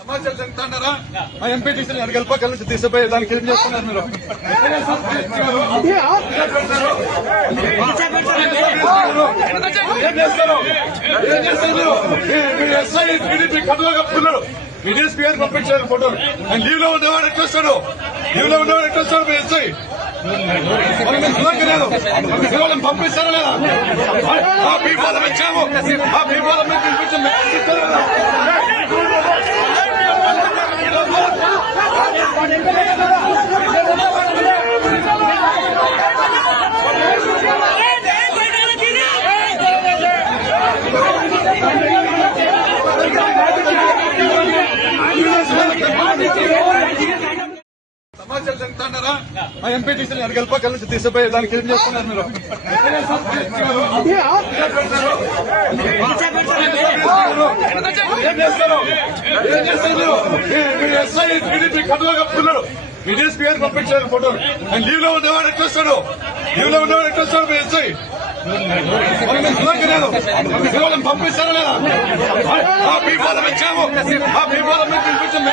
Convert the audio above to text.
సమాచారం చెప్తాడారా మా ఎంపీ టీసీని అడగలిపోగల నుంచి తీసిపోయి దానికి ఏం చేస్తున్నారు మీరు? ఏం చేస్తారు మీరు? ఎస్ఐ టీడీపీ కథలో కప్పుకున్నాడు. మీ డీఎస్పీ గారు పంపించారు ఫోటోలు. ఆయన లీవ్ లో ఉండేవాడు ఎట్లా వస్తాడు? లీవ్ లో ఉండేవాడు ఎట్లా వస్తాడు? మీ ఎస్ఐ లేదు పంపిస్తారా లేదా? ఆ పీపాలం ఇచ్చాము. ఆ పీపాలం పిలిపించాము. సమాచారం చెప్తాడారా మా ఎంపీ టీసీని అడగలిపోగల నుంచి తీసిపోయి దానికి ఏం చేస్తున్నారు మీరు? ఏం చేస్తారు మీరు? ఎస్ఐ టీడీపీ కథలో కప్పుకున్నాడు. మీ డీఎస్పీ గారు పంపించారు ఫోటోలు. ఆయన లీవ్ లో ఉండేవాడు ఎట్లా వస్తాడు? లీవ్ లో ఉండేవాడు ఎట్లా వస్తాడు? మీ ఎస్ఐ లేదు పంపిస్తారా లేదా? ఆ పీపాలం ఇచ్చాము. ఆ పీపాలం పిలిపించాము.